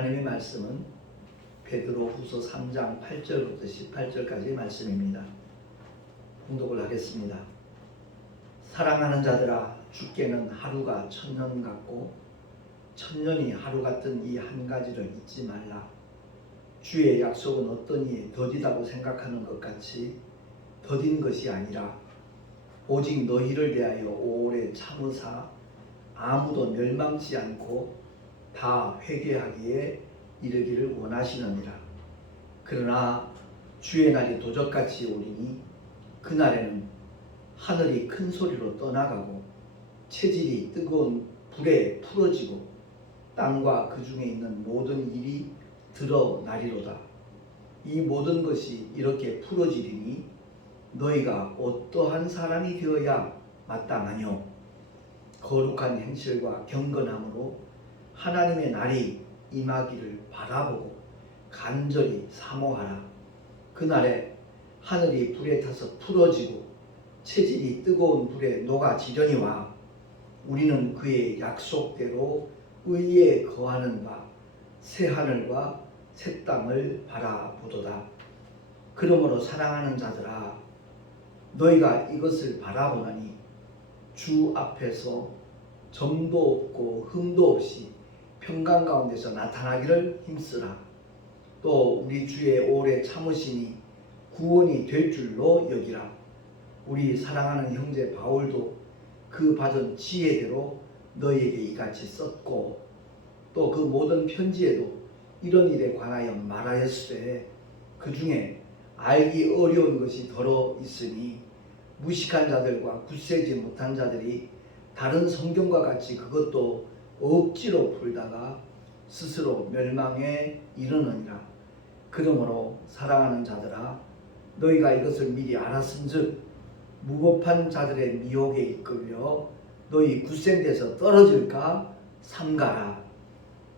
하나님의 말씀은 베드로후서 3장 8절부터 18절까지의 말씀입니다. 봉독을 하겠습니다. 사랑하는 자들아, 주께는 하루가 천년 같고 천년이 하루 같은 이 한 가지를 잊지 말라. 주의 약속은 어떤 이에 더디다고 생각하는 것 같이 더딘 것이 아니라 오직 너희를 대하여 오래 참으사 아무도 멸망치 않고 다 회개하기에 이르기를 원하시느니라. 그러나 주의 날이 도적같이 오리니 그날에는 하늘이 큰 소리로 떠나가고 체질이 뜨거운 불에 풀어지고 땅과 그 중에 있는 모든 일이 드러나리로다. 이 모든 것이 이렇게 풀어지리니 너희가 어떠한 사람이 되어야 마땅하뇨? 거룩한 행실과 경건함으로 하나님의 날이 임하기를 바라보고 간절히 사모하라. 그날에 하늘이 불에 타서 풀어지고 체질이 뜨거운 불에 녹아지려니와 우리는 그의 약속대로 의에 거하는 바 새 하늘과 새 땅을 바라보도다. 그러므로 사랑하는 자들아, 너희가 이것을 바라보나니 주 앞에서 점도 없고 흠도 없이 평강 가운데서 나타나기를 힘쓰라. 또 우리 주의 오래 참으심이 구원이 될 줄로 여기라. 우리 사랑하는 형제 바울도 그 받은 지혜대로 너희에게 이같이 썼고 또 그 모든 편지에도 이런 일에 관하여 말하였으되 그 중에 알기 어려운 것이 더러 있으니 무식한 자들과 굳세지 못한 자들이 다른 성경과 같이 그것도 억지로 풀다가 스스로 멸망에 이르느니라. 그러므로 사랑하는 자들아, 너희가 이것을 미리 알았은즉 무법한 자들의 미혹에 이끌려 너희 굳센 데서 떨어질까 삼가라.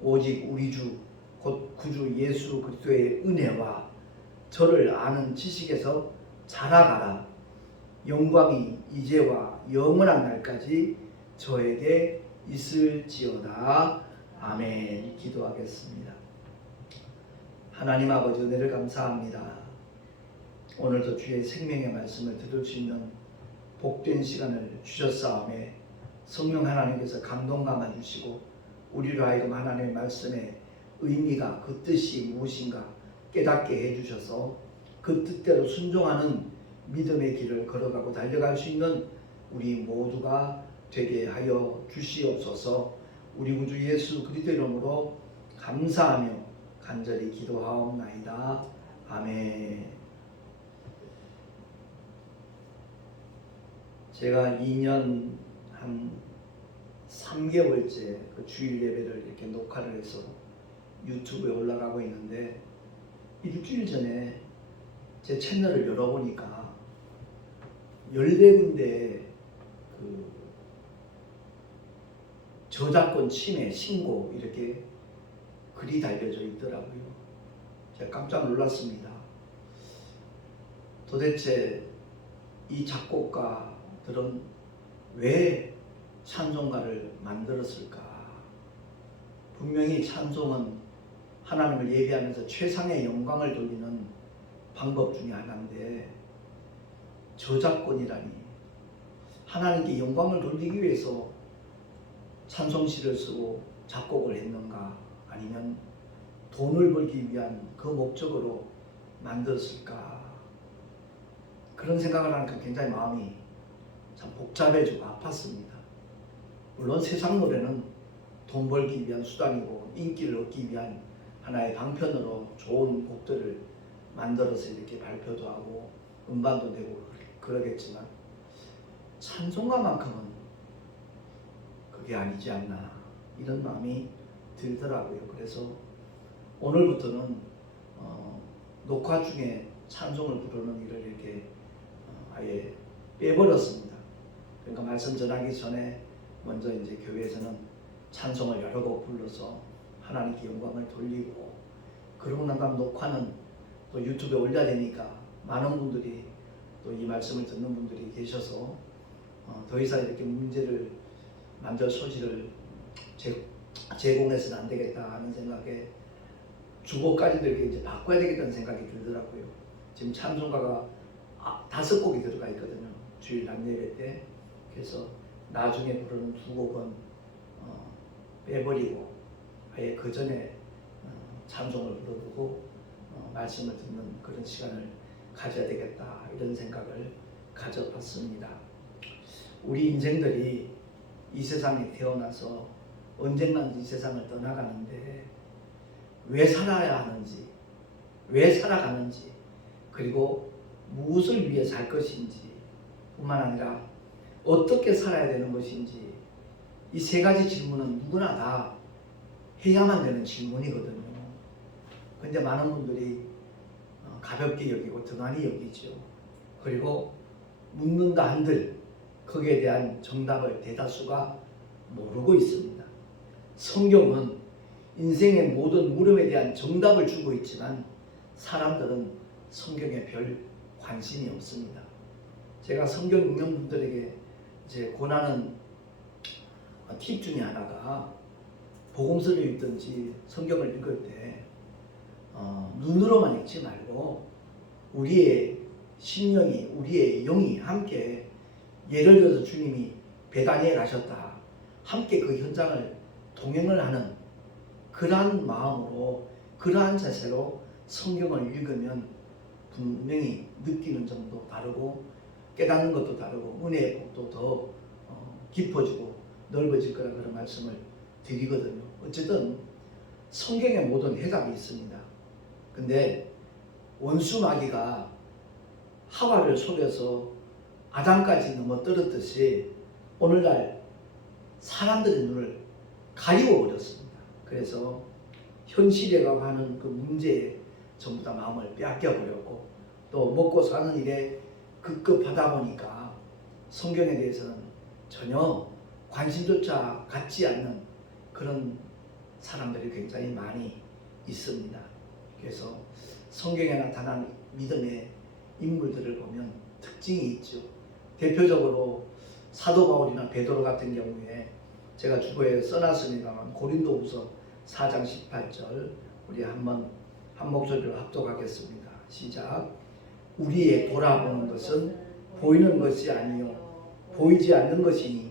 오직 우리 주 곧 구주 예수 그리스도의 은혜와 저를 아는 지식에서 자라가라. 영광이 이제와 영원한 날까지 저에게 있을지어다. 아멘. 기도하겠습니다. 하나님 아버지, 은혜를 감사합니다. 오늘도 주의 생명의 말씀을 들을 수 있는 복된 시간을 주셨사오매 성령 하나님께서 감동 감아 주시고 우리로 하여금 하나님의 말씀의 의미가 그 뜻이 무엇인가 깨닫게 해주셔서 그 뜻대로 순종하는 믿음의 길을 걸어가고 달려갈 수 있는 우리 모두가 되게 하여 주시옵소서. 우리 구주 예수 그리스도 이름으로 감사하며 간절히 기도하옵나이다. 아멘. 제가 2년 한 3개월째 그 주일 예배를 이렇게 녹화를 해서 유튜브에 올라가고 있는데 일주일 전에 제 채널을 열어보니까 14군데 그 저작권 침해 신고 이렇게 글이 달려져 있더라고요. 제가 깜짝 놀랐습니다. 도대체 이 작곡가들은 왜 찬송가를 만들었을까? 분명히 찬송은 하나님을 예배하면서 최상의 영광을 돌리는 방법 중에 하나인데 저작권이라니, 하나님께 영광을 돌리기 위해서 찬송시를 쓰고 작곡을 했는가, 아니면 돈을 벌기 위한 그 목적으로 만들었을까? 그런 생각을 하니까 굉장히 마음이 참 복잡해지고 아팠습니다. 물론 세상 노래는 돈 벌기 위한 수단이고 인기를 얻기 위한 하나의 방편으로 좋은 곡들을 만들어서 이렇게 발표도 하고 음반도 내고 그러겠지만 찬송가만큼은 그게 아니지 않나, 이런 마음이 들더라고요. 그래서 오늘부터는 녹화 중에 찬송을 부르는 일을 이렇게 아예 빼버렸습니다. 그러니까 말씀 전하기 전에 먼저 이제 교회에서는 찬송을 여러 곡 불러서 하나님께 영광을 돌리고, 그러고 난 다음 녹화는 또 유튜브에 올려야 되니까 많은 분들이 또 이 말씀을 듣는 분들이 계셔서 더 이상 이렇게 문제를 만들 소지를 제공해서는 안 되겠다 하는 생각에 주곡까지도 이렇게 이제 바꿔야 되겠다는 생각이 들더라고요. 지금 찬송가가 5곡이 들어가 있거든요. 주일 낮 예배 때. 그래서 나중에 부르는 2곡은 빼버리고 아예 그 전에 찬송을 부르고 말씀을 듣는 그런 시간을 가져야 되겠다, 이런 생각을 가져봤습니다. 우리 인생들이 이 세상에 태어나서 언젠간 이 세상을 떠나가는데 왜 살아야 하는지, 왜 살아가는지, 그리고 무엇을 위해 살 것인지 뿐만 아니라 어떻게 살아야 되는 것인지, 이 3가지 질문은 누구나 다 해야만 되는 질문이거든요. 근데 많은 분들이 가볍게 여기고 등한히 여기죠. 그리고 묻는다 한들 거기에 대한 정답을 대다수가 모르고 있습니다. 성경은 인생의 모든 물음에 대한 정답을 주고 있지만 사람들은 성경에 별 관심이 없습니다. 제가 성경 읽는 분들에게 이제 권하는 팁 중에 하나가, 복음서를 읽든지 성경을 읽을 때 눈으로만 읽지 말고 우리의 심령이, 우리의 영이 함께, 예를 들어서 주님이 베다니에 가셨다, 함께 그 현장을 동행을 하는 그러한 마음으로, 그러한 자세로 성경을 읽으면 분명히 느끼는 점도 다르고 깨닫는 것도 다르고 은혜의 폭도 더 깊어지고 넓어질 거라, 그런 말씀을 드리거든요. 어쨌든 성경에 모든 해답이 있습니다. 근데 원수 마귀가 하와를 속여서 아담까지 넘어뜨렸듯이 오늘날 사람들의 눈을 가리워 버렸습니다. 그래서 현실이라고 하는 그 문제에 전부 다 마음을 빼앗겨 버렸고, 또 먹고 사는 일에 급급하다 보니까 성경에 대해서는 전혀 관심조차 갖지 않는 그런 사람들이 굉장히 많이 있습니다. 그래서 성경에 나타난 믿음의 인물들을 보면 특징이 있죠. 대표적으로 사도 바울이나 베드로 같은 경우에 제가 주보에 써놨습니다만, 고린도후서 4장 18절 우리 한번 한 목소리로 합독하겠습니다. 시작. 우리의 돌아보는 것은 보이는 것이 아니요 보이지 않는 것이니,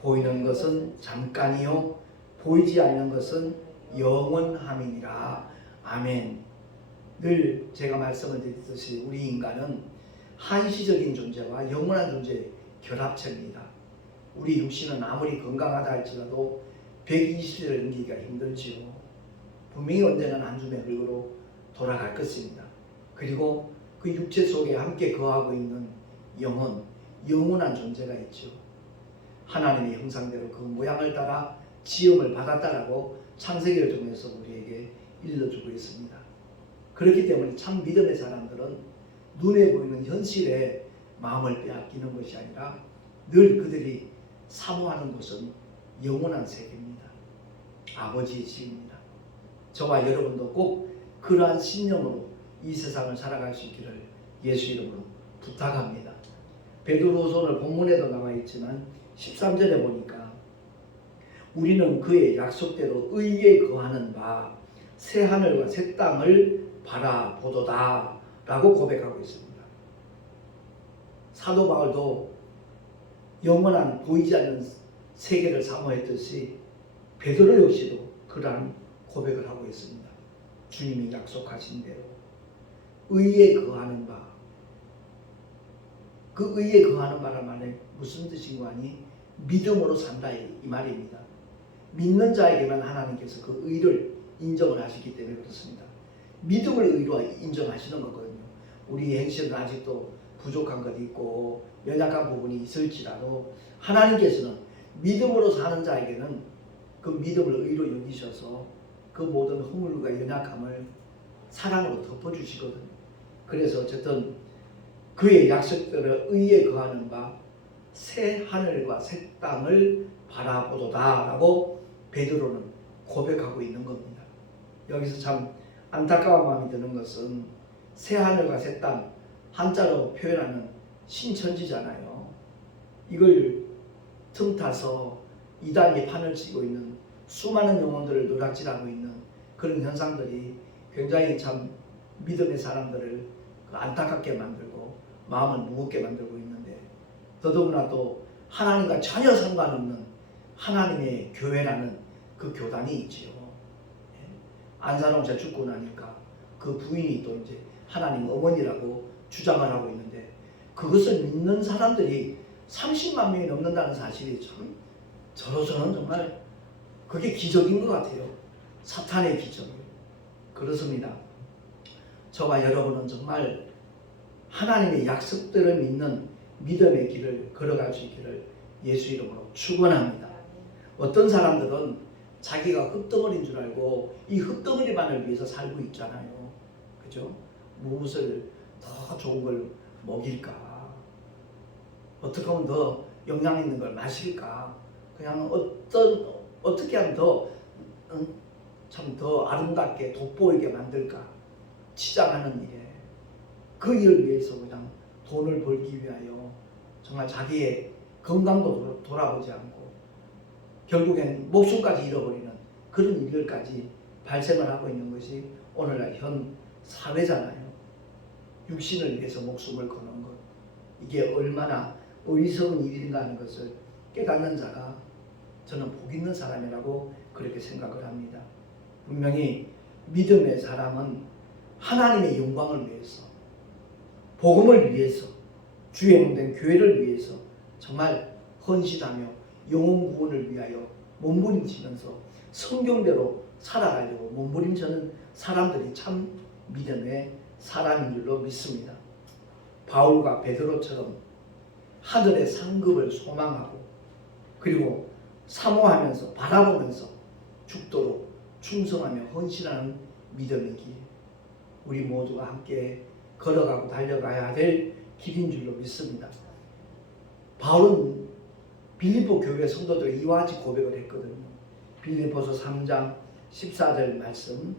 보이는 것은 잠깐이요 보이지 않는 것은 영원함이니라. 아멘. 늘 제가 말씀을 드렸듯이 우리 인간은 한시적인 존재와 영원한 존재의 결합체입니다. 우리 육신은 아무리 건강하다 할지라도 120세를 넘기기가 힘들지요. 분명히 언젠가는 한숨의 흙으로 돌아갈 것입니다. 그리고 그 육체 속에 함께 거하고 있는 영혼, 영원한 존재가 있죠. 하나님의 형상대로 그 모양을 따라 지음을 받았다라고 창세기를 통해서 우리에게 일러주고 있습니다. 그렇기 때문에 참 믿음의 사람들은 눈에 보이는 현실에 마음을 빼앗기는 것이 아니라 늘 그들이 사모하는 것은 영원한 세계입니다. 아버지의 집입니다. 저와 여러분도 꼭 그러한 신념으로 이 세상을 살아갈 수 있기를 예수 이름으로 부탁합니다. 베드로서는 본문에도 나와 있지만 13절에 보니까 우리는 그의 약속대로 의에 거하는 바 새 하늘과 새 땅을 바라보도다 라고 고백하고 있습니다. 사도 바울도 영원한 보이지 않는 세계를 사모했듯이 베드로 역시도 그러한 고백을 하고 있습니다. 주님이 약속하신 대로 의에 거하는 바, 그 의에 거하는 바란 말에 무슨 뜻인가 하니 믿음으로 산다 이 말입니다. 믿는 자에게만 하나님께서 그 의를 인정을 하시기 때문에 그렇습니다. 믿음을 의로 인정하시는 거거든요. 우리 행실은 아직도 부족한 것이 있고 연약한 부분이 있을지라도 하나님께서는 믿음으로 사는 자에게는 그 믿음을 의로 여기셔서 그 모든 허물과 연약함을 사랑으로 덮어주시거든요. 그래서 어쨌든 그의 약속대로 의에 거하는 바 새 하늘과 새 땅을 바라보도다 라고 베드로는 고백하고 있는 겁니다. 여기서 참 안타까운 마음이 드는 것은 새 하늘과 새 땅, 한자로 표현하는 신천지잖아요. 이걸 틈타서 이단이 판을 치고 있는 수많은 영혼들을 누락질하고 있는 그런 현상들이 굉장히 참 믿음의 사람들을 안타깝게 만들고 마음을 무겁게 만들고 있는데, 더더구나 또 하나님과 전혀 상관없는 하나님의 교회라는 그 교단이 있지요. 안산홍차 죽고 나니까 그 부인이 또 이제 하나님 어머니라고 주장을 하고 있는데, 그것을 믿는 사람들이 30만 명이 넘는다는 사실이 참 저로서는 정말 그게 기적인 것 같아요. 사탄의 기적이요. 그렇습니다. 저와 여러분은 정말 하나님의 약속들을 믿는 믿음의 길을 걸어갈 수 있기를 예수 이름으로 축원합니다. 어떤 사람들은 자기가 흙덩어리인 줄 알고 이 흙덩어리만을 위해서 살고 있잖아요. 그죠? 무엇을 더 좋은 걸 먹일까? 어떻게 하면 더 영양 있는 걸 마실까? 그냥 어떻게 하면 참 더 아름답게 돋보이게 만들까? 치장하는 일에, 그 일을 위해서 그냥 돈을 벌기 위하여 정말 자기의 건강도 돌아보지 않고 결국엔 목숨까지 잃어버리는 그런 일들까지 발생을 하고 있는 것이 오늘날 현 사회잖아요. 육신을 위해서 목숨을 거는 것, 이게 얼마나 어리석은 일인가 하는 것을 깨닫는 자가 저는 복 있는 사람이라고 그렇게 생각을 합니다. 분명히 믿음의 사람은 하나님의 영광을 위해서, 복음을 위해서, 주의 몸된 교회를 위해서 정말 헌신하며 영혼 구원을 위하여 몸부림치면서 성경대로 살아가려고 몸부림치는 사람들이 참 믿음의 사람인 줄로 믿습니다. 바울과 베드로처럼 하늘의 상급을 소망하고 그리고 사모하면서 바라보면서 죽도록 충성하며 헌신하는 믿음의 길, 우리 모두가 함께 걸어가고 달려가야 될 길인 줄로 믿습니다. 바울은 빌립보 교회 성도들 이와 같이 고백을 했거든요. 빌립보서 3장 14절 말씀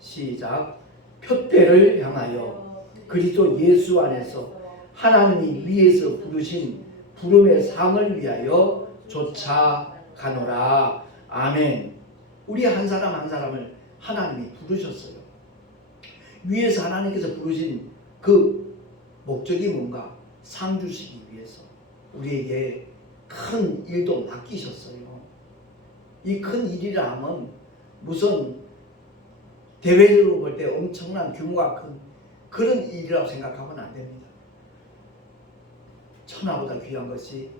시작. 표대를 향하여 그리스도 예수 안에서 하나님이 위에서 부르신 부름의 상을 위하여 쫓아가노라. 아멘. 우리 한 사람 한 사람을 하나님이 부르셨어요. 위에서 하나님께서 부르신 그 목적이 뭔가? 상 주시기 위해서 우리에게 큰 일도 맡기셨어요. 이 큰 일이라 하면 무슨 대외적으로 볼 때 엄청난 규모가 큰 그런 일이라고 생각하면 안 됩니다. 천하보다 귀한 것이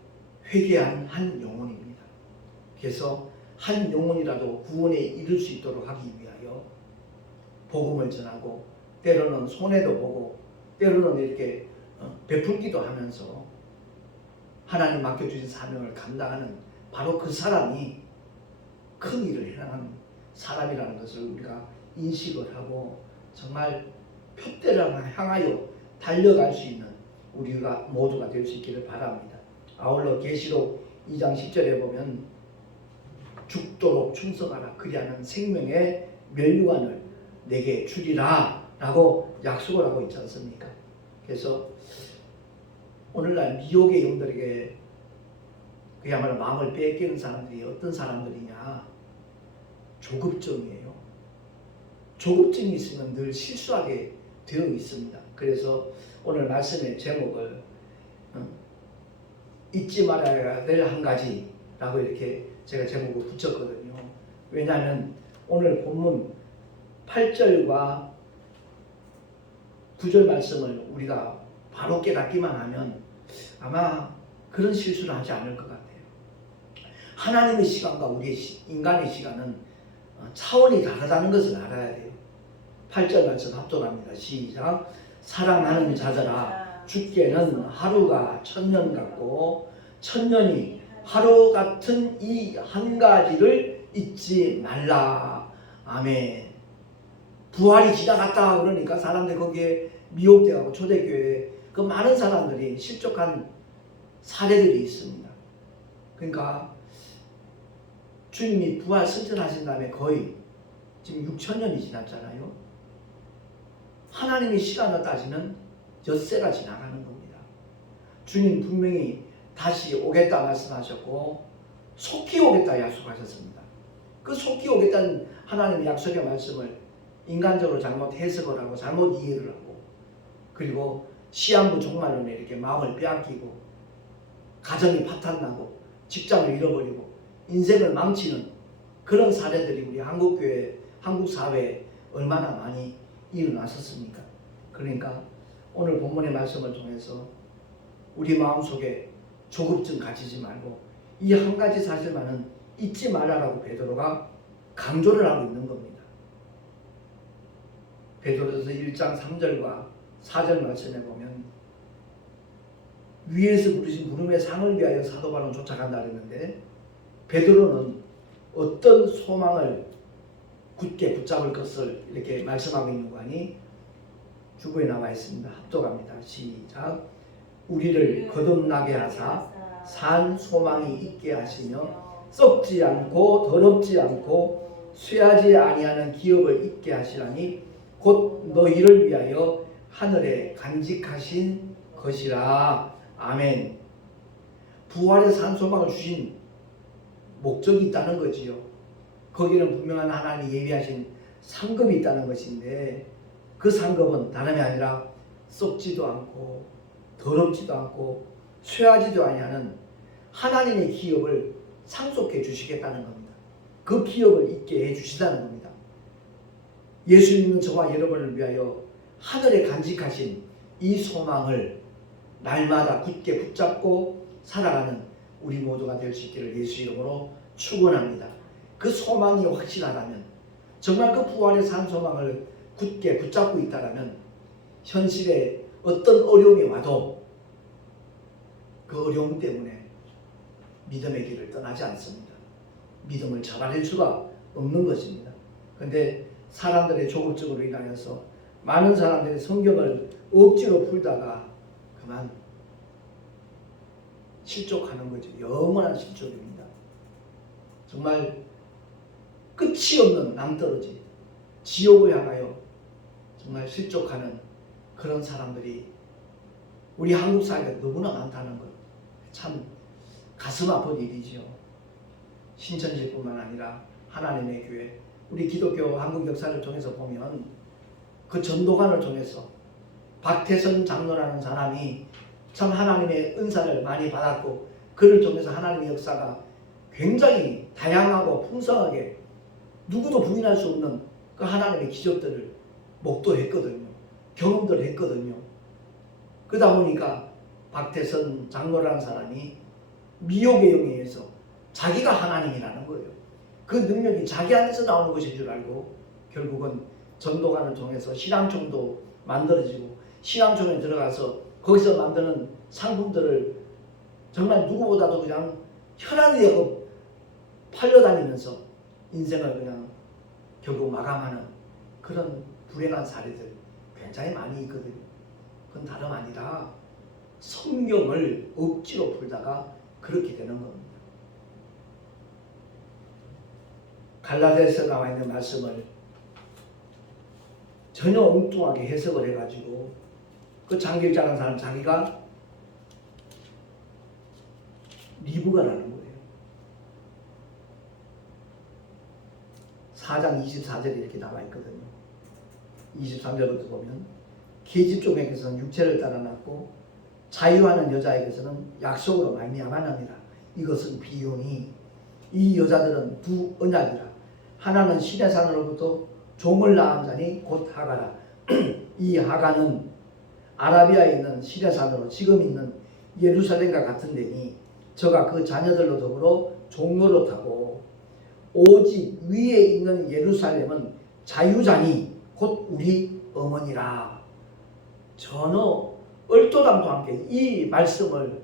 회개한 한 영혼입니다. 그래서 한 영혼이라도 구원에 이를 수 있도록 하기 위하여 복음을 전하고 때로는 손해도 보고 때로는 이렇게 베풀기도 하면서 하나님 맡겨주신 사명을 감당하는 바로 그 사람이 큰 일을 해나가는 사람이라는 것을 우리가 인식을 하고 정말 표대를 향하여 달려갈 수 있는 우리가 모두가 될 수 있기를 바랍니다. 아울러 계시록 2장 10절에 보면 죽도록 충성하라 그리하는 생명의 면류관을 내게 주리라 라고 약속을 하고 있지 않습니까? 그래서 오늘날 미혹의 영들에게 그야말로 마음을 빼앗기는 사람들이 어떤 사람들이냐? 조급증이에요. 조급증이 있으면 늘 실수하게 되어 있습니다. 그래서 오늘 말씀의 제목을 잊지 말아야 될 한 가지라고 이렇게 제가 제목을 붙였거든요. 왜냐하면 오늘 본문 8절과 9절 말씀을 우리가 바로 깨닫기만 하면 아마 그런 실수를 하지 않을 것 같아요. 하나님의 시간과 우리의 인간의 시간은 차원이 다르다는 것을 알아야 돼요. 8절 말씀 합독합니다. 시작. 사랑하는 자들아 주께는 하루가 1000년 같고 1000년이 하루 같은 이 한 가지를 잊지 말라. 아멘. 부활이 지나갔다 그러니까 사람들이 거기에 미혹되고 초대교회에 그 많은 사람들이 실족한 사례들이 있습니다. 그러니까 주님이 부활 승천하신 다음에 거의 지금 6000년이 지났잖아요. 하나님의 시간을 따지면 엿새가 지나가는 겁니다. 주님 분명히 다시 오겠다 말씀하셨고 속히 오겠다 약속하셨습니다. 그 속히 오겠다는 하나님의 약속의 말씀을 인간적으로 잘못 해석을 하고 잘못 이해를 하고 그리고 시한부 종말론에 이렇게 마음을 빼앗기고 가정이 파탄나고 직장을 잃어버리고 인생을 망치는 그런 사례들이 우리 한국교회, 한국 사회에 얼마나 많이 일어났었습니까? 그러니까 오늘 본문의 말씀을 통해서 우리 마음속에 조급증 가지지 말고 이 한 가지 사실만은 잊지 말라라고 베드로가 강조를 하고 있는 겁니다. 베드로서 1장 3절과 4절 말씀에 보면 위에서 부르신 부름의 상을 위하여 사도 바울은 쫓아간다 그랬는데 베드로는 어떤 소망을 굳게 붙잡을 것을 이렇게 말씀하고 있는 거 아니? 주부에 나와 있습니다. 합독합니다. 시작. 우리를 거듭나게 하사 산 소망이 있게 하시며 썩지 않고 더럽지 않고 쇠하지 아니하는 기업을 있게 하시라니 곧 너희를 위하여 하늘에 간직하신 것이라. 아멘. 부활의 산 소망을 주신 목적이 있다는 거지요. 거기는 분명한 하나님이 예비하신 상급이 있다는 것인데 그 상급은 다름이 아니라 썩지도 않고 더럽지도 않고 쇠하지도 아니하는 하나님의 기업을 상속해 주시겠다는 겁니다. 그 기업을 있게 해 주시다는 겁니다. 예수 믿는 저와 여러분을 위하여 하늘에 간직하신 이 소망을 날마다 굳게 붙잡고 살아가는 우리 모두가 될 수 있기를 예수 이름으로 축원합니다. 그 소망이 확실하다면 정말 그 부활의 산 소망을 굳게 붙잡고 있다라면 현실에 어떤 어려움이 와도 그 어려움 때문에 믿음의 길을 떠나지 않습니다. 믿음을 잡아낼 수가 없는 것입니다. 그런데 사람들의 조급증으로 인하여서 많은 사람들이 성경을 억지로 풀다가 그만 실족하는 거죠. 영원한 실족입니다. 정말 끝이 없는 낭떠러지 지옥을 향하여 정말 실족하는 그런 사람들이 우리 한국 사회에 너무나 많다는 것 참 가슴 아픈 일이죠. 신천지뿐만 아니라 하나님의 교회 우리 기독교 한국 역사를 통해서 보면 그 전도관을 통해서 박태선 장로라는 사람이 참 하나님의 은사를 많이 받았고 그를 통해서 하나님의 역사가 굉장히 다양하고 풍성하게 누구도 부인할 수 없는 그 하나님의 기적들을 목도했거든요. 경험들을 했거든요. 그러다 보니까 박태선 장로라는 사람이 미혹의 영에 의해서 자기가 하나님이라는 거예요. 그 능력이 자기 안에서 나오는 것인 줄 알고 결국은 전도관을 통해서 신앙총도 만들어지고 신앙총에 들어가서 거기서 만드는 상품들을 정말 누구보다도 그냥 현안이 되고 팔려다니면서 인생을 그냥 결국 마감하는 그런 불행한 사례들 굉장히 많이 있거든요. 그건 다름 아니라 성경을 억지로 풀다가 그렇게 되는 겁니다. 갈라디아서에 나와 있는 말씀을 전혀 엉뚱하게 해석을 해가지고 그 장기일자라는 사람 자기가 리브가라는 거예요. 4장 24절에 이렇게 나와 있거든요. 23절부터 보면 계집종에게서는 육체를 따라 낳고 자유하는 여자에게서는 약속으로 말미암았느니라. 이것은 비유니 이 여자들은 두 언약이라. 하나는 신의 산으로부터 종을 낳은 자니 곧 하가라. 이 하가는 아라비아에 있는 신의 산으로 지금 있는 예루살렘과 같은 데니 저가 그 자녀들로 더불어 종노릇하고 오직 위에 있는 예루살렘은 자유자니 곧 우리 어머니라. 전혀 얼토당토 않게 이 말씀을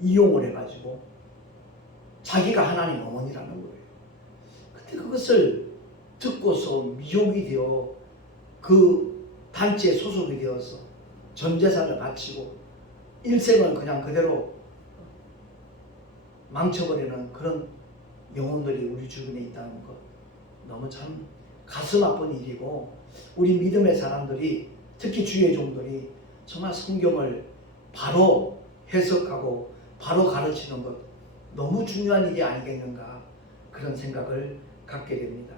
이용을 해가지고 자기가 하나님 어머니라는 거예요. 근데 그것을 듣고서 미혹이 되어 그 단체에 소속이 되어서 전 재산을 바치고 일생을 그냥 그대로 망쳐버리는 그런 영혼들이 우리 주변에 있다는 것 너무 참 가슴 아픈 일이고 우리 믿음의 사람들이 특히 주의 종들이 정말 성경을 바로 해석하고 바로 가르치는 것 너무 중요한 일이 아니겠는가 그런 생각을 갖게 됩니다.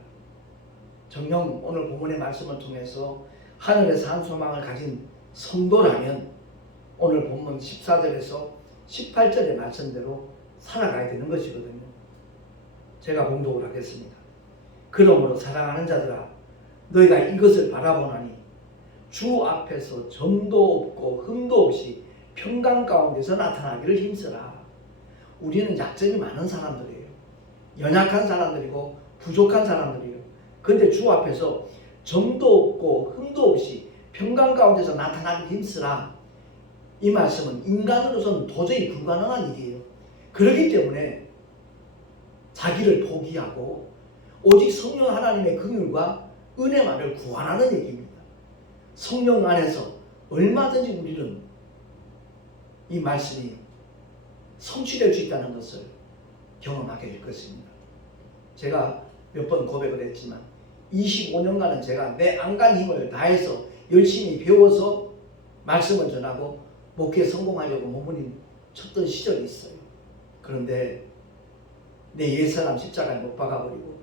정녕 오늘 본문의 말씀을 통해서 하늘에서 한 소망을 가진 성도라면 오늘 본문 14절에서 18절의 말씀대로 살아가야 되는 것이거든요. 제가 봉독을 하겠습니다. 그러므로 사랑하는 자들아, 너희가 이것을 바라보나니 주 앞에서 점도 없고 흠도 없이 평강 가운데서 나타나기를 힘쓰라. 우리는 약점이 많은 사람들이에요. 연약한 사람들이고 부족한 사람들이에요. 그런데 주 앞에서 점도 없고 흠도 없이 평강 가운데서 나타나기 힘쓰라. 이 말씀은 인간으로서는 도저히 불가능한 일이에요. 그렇기 때문에 자기를 포기하고 오직 성령 하나님의 긍휼과 은혜만을 구하라는 얘기입니다. 성령 안에서 얼마든지 우리는 이 말씀이 성취될 수 있다는 것을 경험하게 될 것입니다. 제가 몇 번 고백을 했지만 25년간은 제가 내 안간 힘을 다해서 열심히 배워서 말씀을 전하고 목회에 성공하려고 몸부림쳤던 시절이 있어요. 그런데 내 옛사람 십자가에 못 박아버리고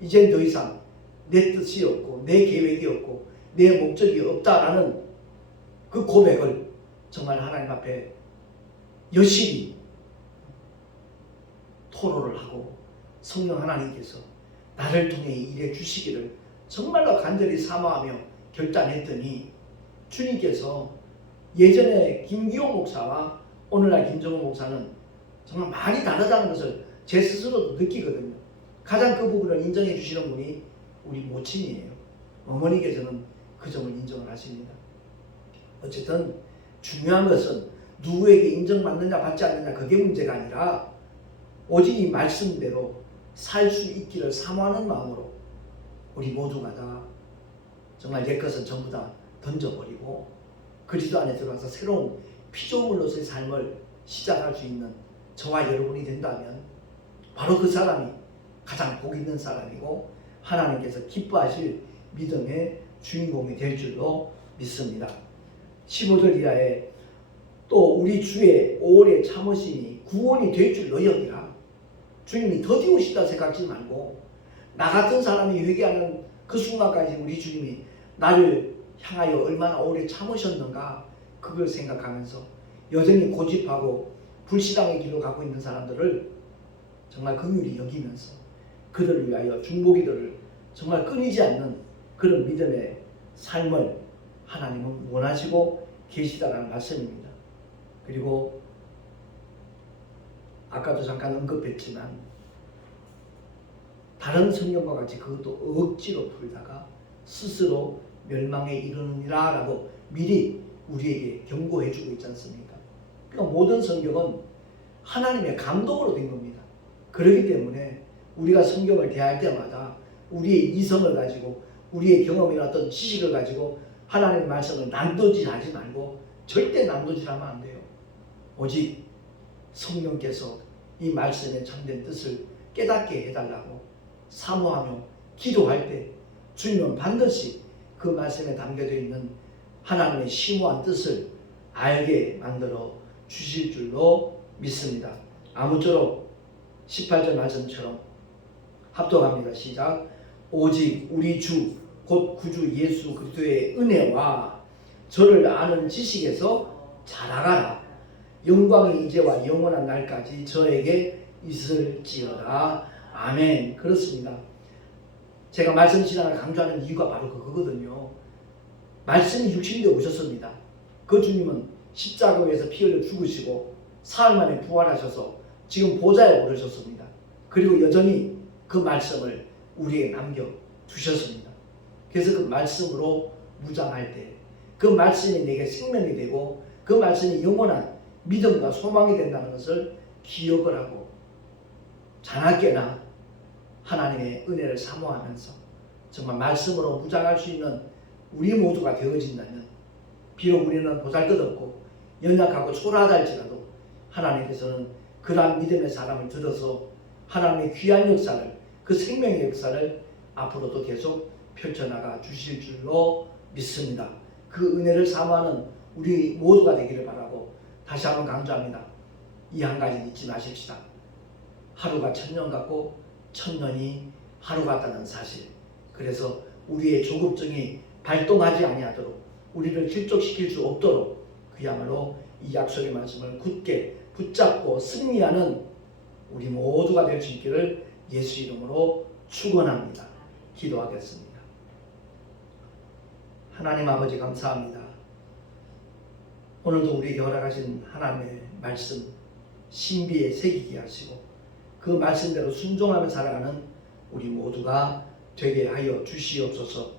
이젠 더 이상 내 뜻이 없고 내 계획이 없고 내 목적이 없다라는 그 고백을 정말 하나님 앞에 여실히 토로를 하고 성령 하나님께서 나를 통해 일해 주시기를 정말로 간절히 사모하며 결단했더니 주님께서 예전에 김기호 목사와 오늘날 김정은 목사는 정말 많이 다르다는 것을 제 스스로도 느끼거든요. 가장 그 부분을 인정해 주시는 분이 우리 모친이에요. 어머니께서는 그 점을 인정을 하십니다. 어쨌든 중요한 것은 누구에게 인정받느냐 받지 않느냐 그게 문제가 아니라 오직 이 말씀대로 살 수 있기를 사모하는 마음으로 우리 모두가 다 정말 옛것은 전부 다 던져버리고 그리스도 안에 들어가서 새로운 피조물로서의 삶을 시작할 수 있는 저와 여러분이 된다면 바로 그 사람이 가장 복 있는 사람이고 하나님께서 기뻐하실 믿음의 주인공이 될 줄로 믿습니다. 15절 이하에 또 우리 주의 오래 참으심이 구원이 될 줄로 여기라. 주님이 더디고 싶다 생각하지 말고 나 같은 사람이 회개하는 그 순간까지 우리 주님이 나를 향하여 얼마나 오래 참으셨는가 그걸 생각하면서 여전히 고집하고 불신앙의 길로 가고 있는 사람들을 정말 긍휼히 여기면서 그들을 위하여 중보기도를 정말 끊이지 않는 그런 믿음의 삶을 하나님은 원하시고 계시다라는 말씀입니다. 그리고 아까도 잠깐 언급했지만 다른 성경과 같이 그것도 억지로 풀다가 스스로 멸망에 이르느니라 라고 미리 우리에게 경고해주고 있지 않습니까? 그러니까 모든 성경은 하나님의 감동으로 된 겁니다. 그렇기 때문에 우리가 성경을 대할 때마다 우리의 이성을 가지고 우리의 경험이나 어떤 지식을 가지고 하나님의 말씀을 난도질하지 말고 절대 난도질하면 안 돼요. 오직 성령께서 이 말씀의 참된 뜻을 깨닫게 해달라고 사모하며 기도할 때 주님은 반드시 그 말씀에 담겨져 있는 하나님의 심오한 뜻을 알게 만들어 주실 줄로 믿습니다. 아무쪼록 18절 말씀처럼 합독합니다. 시작. 오직 우리 주 곧 구주 예수 그리스도의 은혜와 저를 아는 지식에서 자라가라. 영광이 이제와 영원한 날까지 저에게 있을지어다. 아멘. 그렇습니다. 제가 말씀 신앙을 강조하는 이유가 바로 그거거든요. 말씀이 육신되어 오셨습니다. 그 주님은 십자가에서 피 흘려 죽으시고 사흘 만에 부활하셔서 지금 보좌에 오르셨습니다. 그리고 여전히 그 말씀을 우리에게 남겨두셨습니다. 그래서 그 말씀으로 무장할 때 그 말씀이 내게 생명이 되고 그 말씀이 영원한 믿음과 소망이 된다는 것을 기억을 하고 자나깨나 하나님의 은혜를 사모하면서 정말 말씀으로 무장할 수 있는 우리 모두가 되어진다면 비록 우리는 보잘것없고 연약하고 초라하다 할지라도 하나님께서는 그러한 믿음의 사람을 들어서 하나님의 귀한 역사를 그 생명의 역사를 앞으로도 계속 펼쳐나가 주실 줄로 믿습니다. 그 은혜를 사모하는 우리 모두가 되기를 바라고 다시 한번 강조합니다. 이 한 가지 잊지 마십시다. 하루가 천년 같고 천년이 하루 같다는 사실. 그래서 우리의 조급증이 발동하지 아니하도록 우리를 실족시킬 수 없도록 그야말로 이 약속의 말씀을 굳게 붙잡고 승리하는 우리 모두가 될 수 있기를 예수 이름으로 축원합니다. 기도하겠습니다. 하나님 아버지 감사합니다. 오늘도 우리에게 허락하신 하나님의 말씀 신비에 새기게 하시고 그 말씀대로 순종하며 살아가는 우리 모두가 되게 하여 주시옵소서.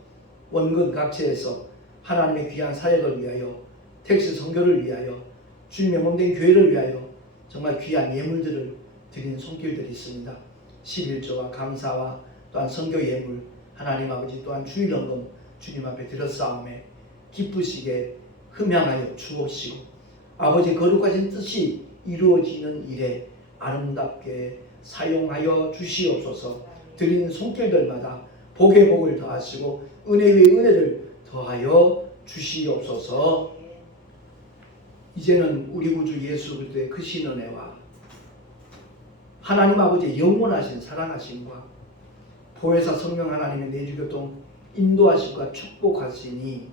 원근 각지에서 하나님의 귀한 사역을 위하여 텍스 선교를 위하여 주님의 몸된 교회를 위하여 정말 귀한 예물들을 드리는 손길들이 있습니다. 11조와 감사와 또한 선교 예물 하나님 아버지 또한 주일헌금 주님 앞에 드렸사오매 기쁘시게 흠양하여 주옵시고 아버지 거룩하신 뜻이 이루어지는 일에 아름답게 사용하여 주시옵소서. 드리는 손길들마다 복의 복을 더하시고 은혜 위에 은혜를 더하여 주시옵소서. 이제는 우리 구주 예수 그리스도의 크신 은혜와 하나님 아버지의 영원하신 사랑하심과 보혜사 성령 하나님의 내주교통 인도하심과 축복하시니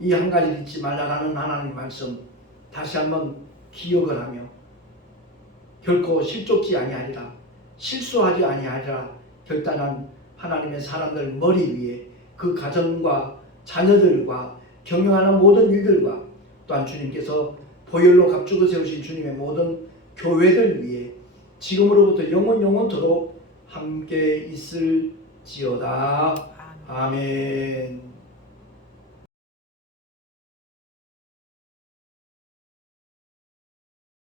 이 한 가지 잊지 말라라는 하나님의 말씀 다시 한번 기억을 하며 결코 실족지 아니하리라 실수하지 아니하리라 결단한 하나님의 사람들 머리 위에 그 가정과 자녀들과 경영하는 모든 일들과 또한 주님께서 보혈로 값주고 세우신 주님의 모든 교회들 위에 지금으로부터 영원토록 함께 있을지어다. 아멘.